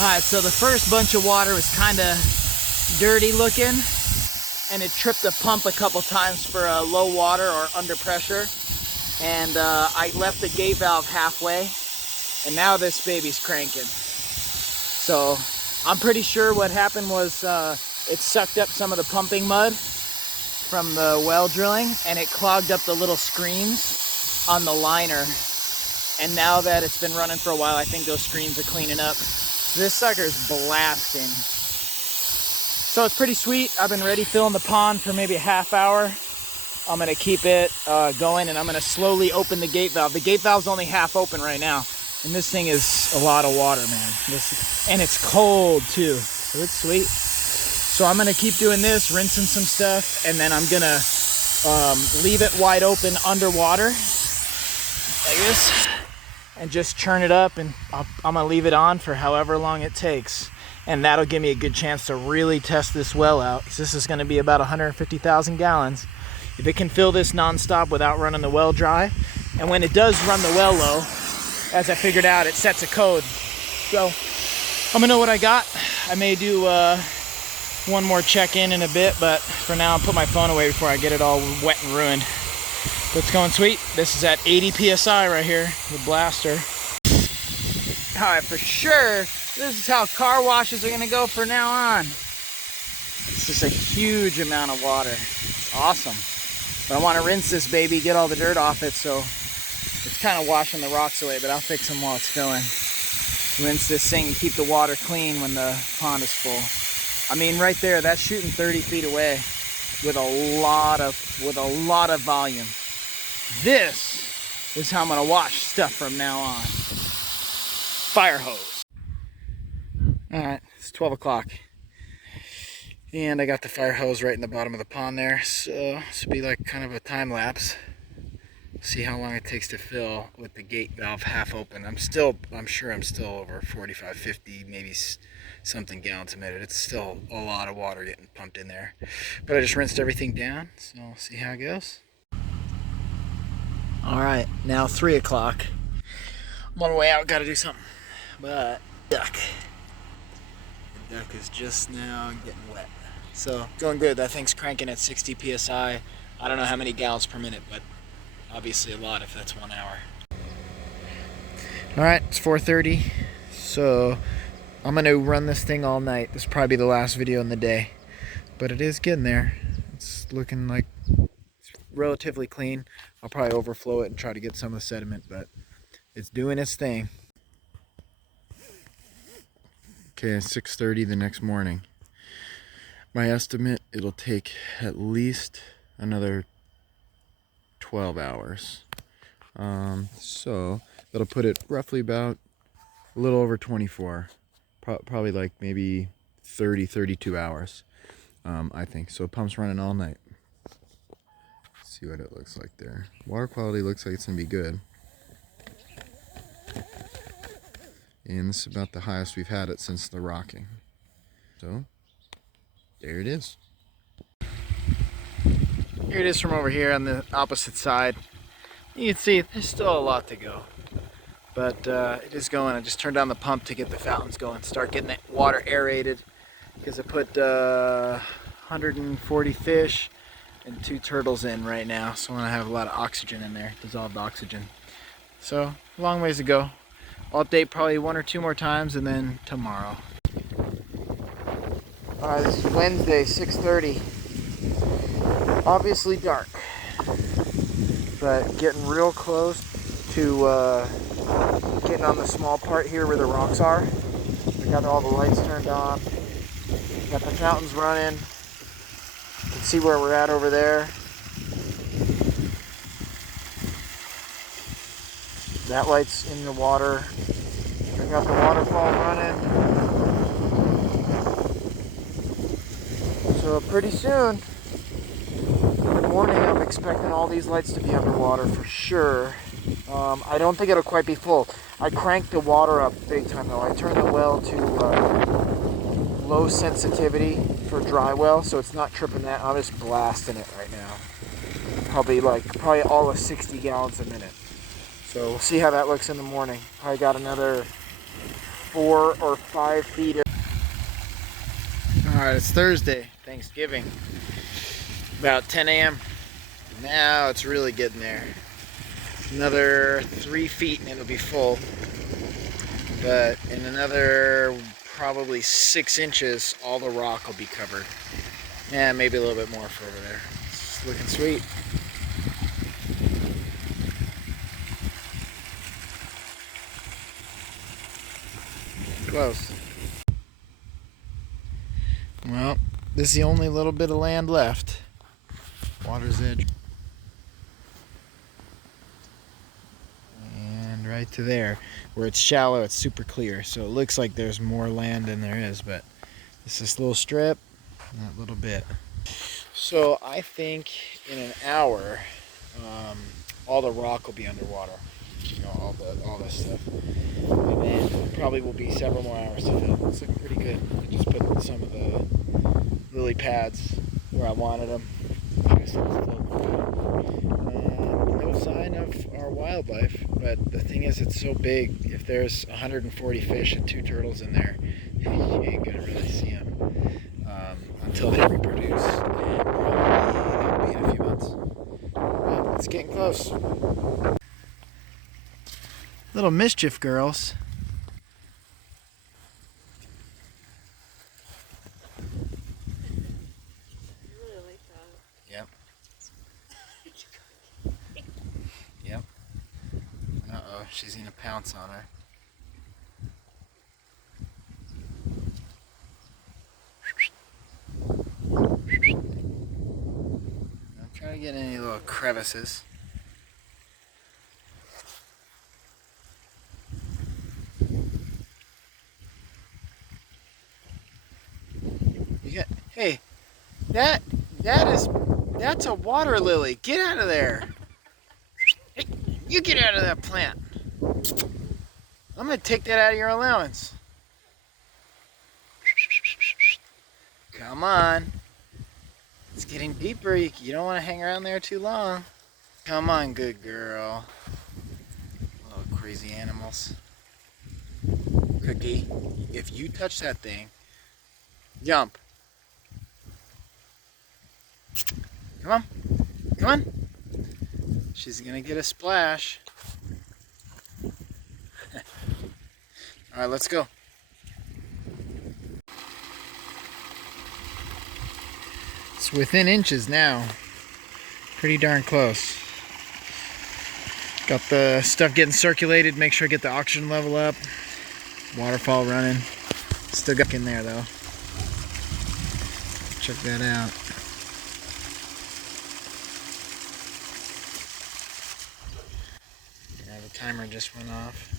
Alright, so the first bunch of water was kind of dirty looking, and it tripped the pump a couple times for low water or under pressure. And I left the gate valve halfway, and now this baby's cranking. So I'm pretty sure what happened was it sucked up some of the pumping mud from the well drilling, and it clogged up the little screens on the liner. And now that it's been running for a while, I think those screens are cleaning up. This sucker's blasting. So it's pretty sweet. I've been ready filling the pond for maybe a half hour. I'm gonna keep it going, and I'm gonna slowly open the gate valve. The gate valve's only half open right now, and this thing is a lot of water, man. And it's cold too, so it's sweet. So I'm gonna keep doing this, rinsing some stuff, and then I'm gonna leave it wide open underwater, like this, and just churn it up, and I'm gonna leave it on for however long it takes. And that'll give me a good chance to really test this well out, because this is gonna be about 150,000 gallons. If it can fill this nonstop without running the well dry, and when it does run the well low, as I figured out, it sets a code. So I'm gonna know what I got. I may do one more check-in in a bit, but for now I'll put my phone away before I get it all wet and ruined. But it's going sweet. This is at 80 PSI right here, the blaster. All right, for sure, this is how car washes are gonna go from now on. It's just a huge amount of water. It's awesome. But I want to rinse this baby, get all the dirt off it, so it's kind of washing the rocks away, but I'll fix them while it's filling. Rinse this thing, keep the water clean when the pond is full. I mean, right there, that's shooting 30 feet away with a lot of volume. This is how I'm gonna wash stuff from now on. Fire hose. All right, it's 12 o'clock. And I got the fire hose right in the bottom of the pond there. So this will be like kind of a time lapse. See how long it takes to fill with the gate valve half open. I'm sure I'm still over 45, 50, maybe something gallons a minute. It's still a lot of water getting pumped in there. But I just rinsed everything down, so I'll see how it goes. All right, now 3 o'clock. I'm on the way out, gotta do something. But the duck is just now getting wet. So going good. That thing's cranking at 60 PSI. I don't know how many gallons per minute, but obviously a lot if that's 1 hour. All right, it's 4:30. So I'm gonna run this thing all night. This will probably be the last video in the day, but it is getting there. It's looking like it's relatively clean. I'll probably overflow it and try to get some of the sediment, but it's doing its thing. Okay, it's 6:30 the next morning. My estimate, it'll take at least another 12 hours. So that'll put it roughly about a little over 24. Probably like maybe 30, 32 hours, I think. So pump's running all night. Let's see what it looks like there. Water quality looks like it's gonna be good. And this is about the highest we've had it since the rocking. So there it is. Here it is from over here on the opposite side. You can see there's still a lot to go, but it is going. I just turned on the pump to get the fountains going, start getting the water aerated, because I put 140 fish and 2 turtles in right now, so I want to have a lot of oxygen in there, dissolved oxygen. So a long ways to go. I'll update probably 1 or 2 more times, and then tomorrow. Alright, this is Wednesday, 6:30. Obviously dark, but getting real close to getting on the small part here where the rocks are. I got all the lights turned on, got the fountains running. You can see where we're at over there. That light's in the water. I got the waterfall running. So pretty soon, in the morning, I'm expecting all these lights to be underwater for sure. I don't think it'll quite be full. I cranked the water up big time though. I turned the well to low sensitivity for dry well, so it's not tripping that. I'm just blasting it right now. Probably all of 60 gallons a minute. So we'll see how that looks in the morning. Probably got another 4 or 5 feet. Alright, it's Thursday, Thanksgiving. About 10 a.m. Now it's really getting there. Another 3 feet and it'll be full. But in another probably 6 inches, all the rock will be covered. Yeah, maybe a little bit more for over there. It's looking sweet. Close. Well, this is the only little bit of land left. Water's edge. And right to there. Where it's shallow, it's super clear. So it looks like there's more land than there is, but it's this little strip and that little bit. So I think in an hour, all the rock will be underwater. You know, all this stuff. And then probably will be several more hours to fill. It's looking pretty good. I just put some of the lily pads where I wanted them. No sign of our wildlife, but the thing is, it's so big. If there's 140 fish and 2 turtles in there, you ain't gonna really see them until they reproduce. Probably that'll be in a few months. But it's getting close. Little mischief girls. Yep. Yep. Uh-oh, she's gonna pounce on her. Don't try to get any little crevices. Hey, that's a water lily. Get out of there. Hey, you get out of that plant. I'm gonna take that out of your allowance. Come on. It's getting deeper. You don't want to hang around there too long. Come on, good girl. Little crazy animals. Cookie, if you touch that thing, jump. Come on. Come on. She's gonna get a splash. Alright, let's go. It's within inches now. Pretty darn close. Got the stuff getting circulated. Make sure I get the oxygen level up. Waterfall running. Still got in there though. Check that out. Yeah, the timer just went off.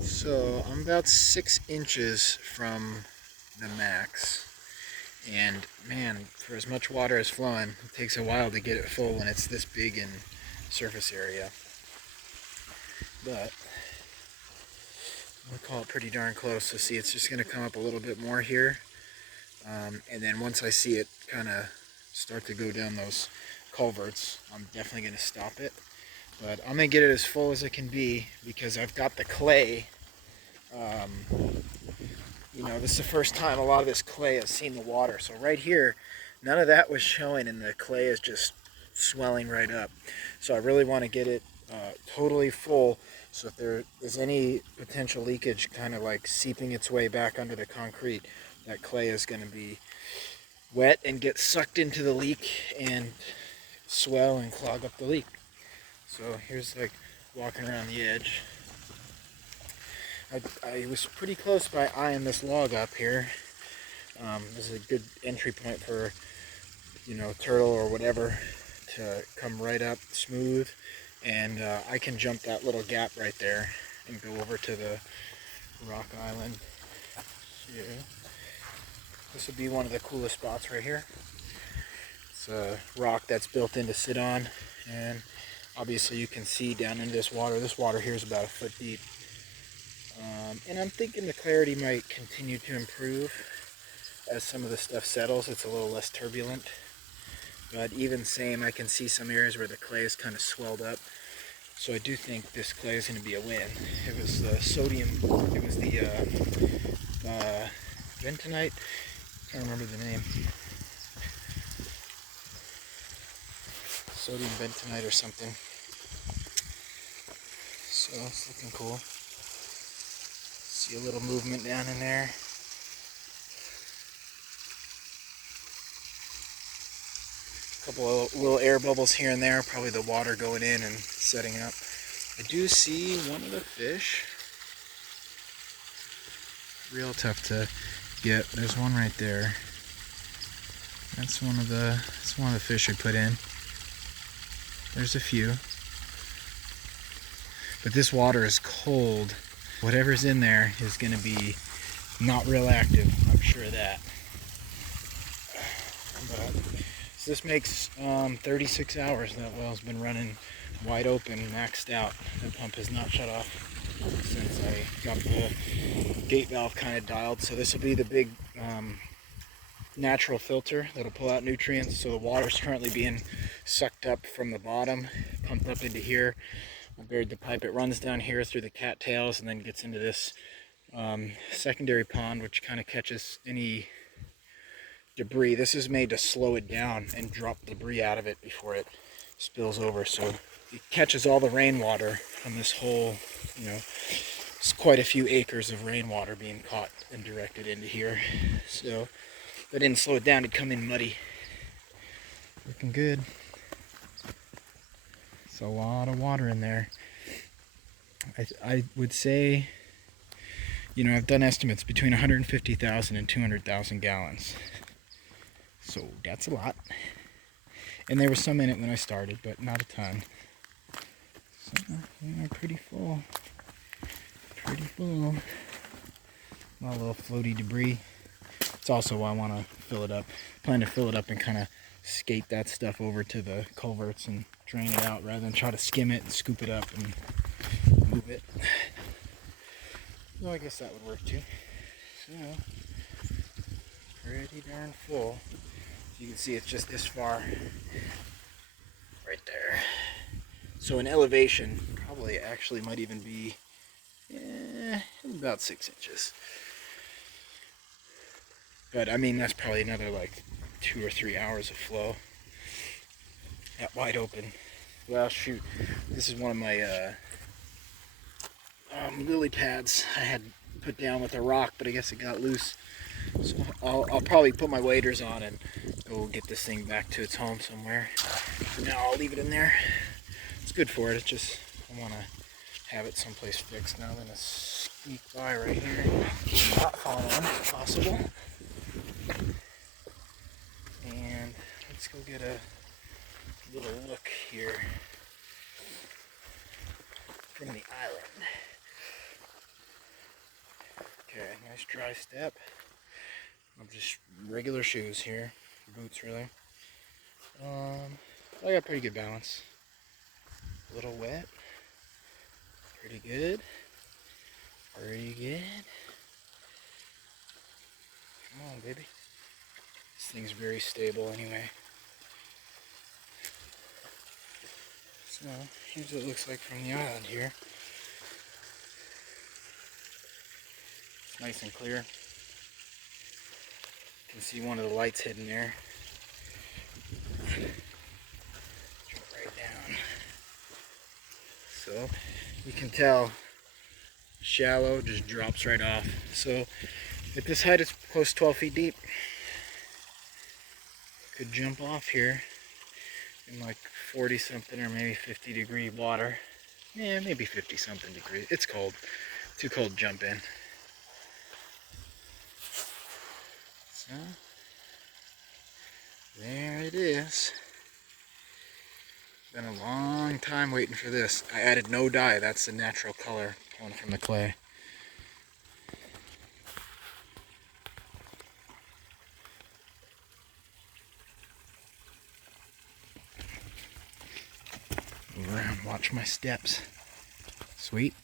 So I'm about 6 inches from the max. And man, for as much water as flowing, it takes a while to get it full when it's this big in surface area. But I'm gonna call it pretty darn close. So see, it's just gonna come up a little bit more here. And then once I see it kind of start to go down those culverts, I'm definitely gonna stop it. But I'm gonna get it as full as it can be because I've got the clay. You know, this is the first time a lot of this clay has seen the water. So right here, none of that was showing and the clay is just swelling right up. So I really want to get it totally full. So if there is any potential leakage kind of like seeping its way back under the concrete, that clay is going to be wet and get sucked into the leak and swell and clog up the leak. So here's like walking around the edge. I was pretty close by eyeing this log up here. This is a good entry point for, you know, turtle or whatever to come right up smooth. And I can jump that little gap right there and go over to the rock island. Yeah. This would be one of the coolest spots right here. It's a rock that's built in to sit on. And obviously you can see down into this water. This water here is about 1 foot deep. And I'm thinking the clarity might continue to improve as some of the stuff settles. It's a little less turbulent. But even same, I can see some areas where the clay is kind of swelled up. So I do think this clay is going to be a win. It was the sodium, it was the bentonite, I can't remember the name. Sodium bentonite or something. So it's looking cool. See a little movement down in there. A couple of little air bubbles here and there, probably the water going in and setting up. I do see one of the fish. Real tough to get. There's one right there. That's one of the fish I put in. There's a few. But this water is cold. Whatever's in there is going to be not real active. I'm sure of that. But, so this makes 36 hours that well's been running wide open, maxed out. The pump has not shut off since I got the gate valve kind of dialed. So this will be the big natural filter that'll pull out nutrients. So the water's currently being sucked up from the bottom, pumped up into here. I buried the pipe. It runs down here through the cattails and then gets into this secondary pond, which kind of catches any debris. This is made to slow it down and drop debris out of it before it spills over. So it catches all the rainwater from this whole, it's quite a few acres of rainwater being caught and directed into here. So if I didn't slow it down, it'd come in muddy. Looking good. It's a lot of water in there. I would say, I've done estimates between 150,000 and 200,000 gallons. So that's a lot. And there was some in it when I started, but not a ton. So, pretty full. Pretty full. A little floaty debris. It's also why I want to fill it up. I plan to fill it up and kind of skate that stuff over to the culverts and drain it out rather than try to skim it and scoop it up and move it. Well, I guess that would work too. So, pretty darn full. You can see it's just this far right there. So in elevation, probably actually might even be about 6 inches. But I mean, that's probably another like 2 or 3 hours of flow at wide open. Well, shoot, this is one of my lily pads I had put down with a rock, but I guess it got loose. So I'll probably put my waders on and go get this thing back to its home somewhere. For now, I'll leave it in there. It's good for it. It's just I want to have it someplace fixed. Now I'm gonna sneak by right here, not fall on if possible. And let's go get a little look here from the island. Okay, nice dry step. I'm just regular shoes here, boots really. I got pretty good balance. A little wet. Pretty good. Pretty good. Come on, baby. This thing's very stable anyway. So, here's what it looks like from the island here. It's nice and clear. You can see one of the lights hidden there. Drop right down. So, you can tell shallow, just drops right off. So, at this height, it's close to 12 feet deep. Could jump off here in like 40 something or maybe 50 degree water. Yeah, maybe 50 something degrees. It's cold. Too cold to jump in. So, there it is. Been a long time waiting for this. I added no dye. That's the natural color pulling from the clay. Move around, watch my steps. Sweet.